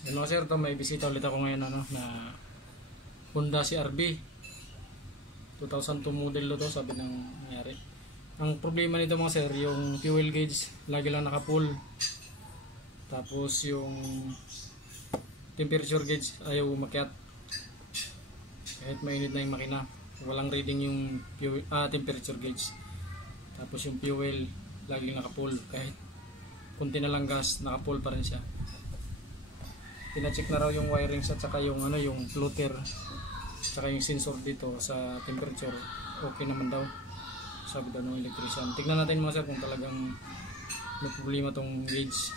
Hello sir, to may bisita ulit ako ngayon na Honda CR-V 2002 model to, sabi ng nangyari. Ang problema nito mga sir, yung fuel gauge lagi lang naka-full. Tapos yung temperature gauge ayaw umakyat. Kahit mainit na yung makina, walang reading yung fuel, temperature gauge. Tapos yung fuel lagi naka-full, kahit kunti na lang gas, naka-full pa rin siya. Pina-check na raw yung wirings at saka yung yung floater, saka yung sensor dito sa temperature, okay naman daw, sabi daw ng electrician. Tignan natin mga sir kung talagang may problema tong gauge.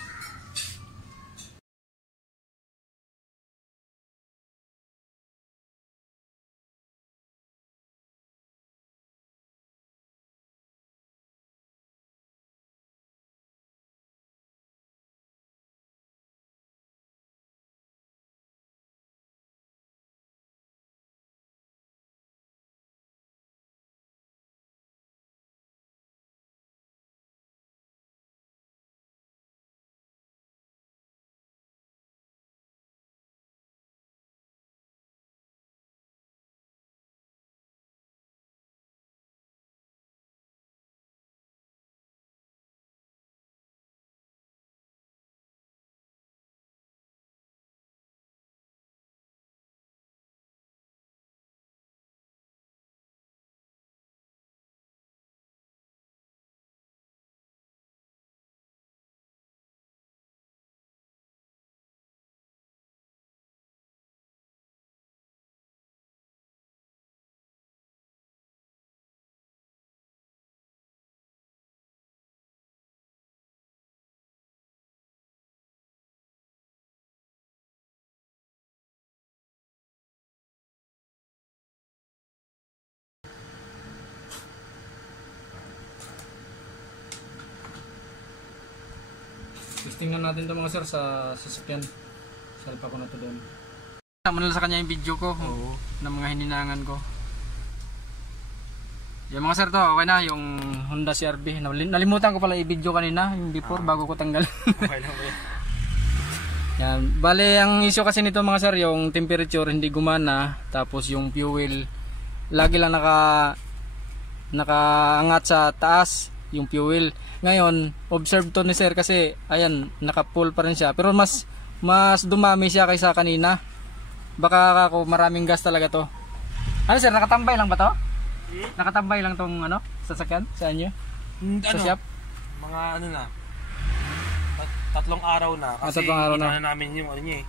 Testing na natin ito mga sir sa sasakyan. Salpa ko na ito doon. Tama na sa kanya yung video ko. Oo. Ng mga hininangan ko. Yung mga sir to, okay na. Yung Honda CR-V. Nalimutan ko pala i-video kanina. Yung before bago ko tanggal. Okay lang ba yan? Yan. Bale, ang issue kasi nito mga sir, yung temperature hindi gumana. Tapos yung fuel, lagi lang nakaangat sa taas yung fuel. Ngayon, observe to ni sir kasi ayan, naka-full pa rin siya. Pero mas dumami siya kaysa kanina. Baka ako maraming gas talaga to. Ano sir, nakatambay lang ba to? Nakatambay lang tong sasakyan sa inyo? Sa shop? Mga tatlong araw na. Kasi tatlong araw na namin yung niya eh.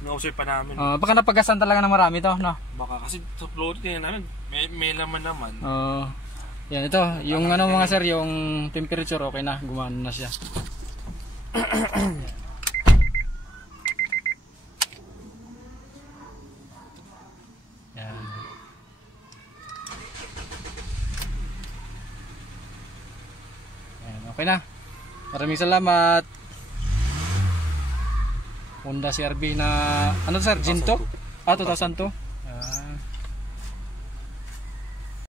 Ino-observe pa namin. Baka napagasan talaga ng marami to, no? Baka kasi sa floating namin, may laman naman. Yan ito, yung mga sir, yung temperature okay na, gumana na siya. Yan. Yan, okay na. Maraming salamat. Honda CR-V na, ano sir, Ginto? 2002?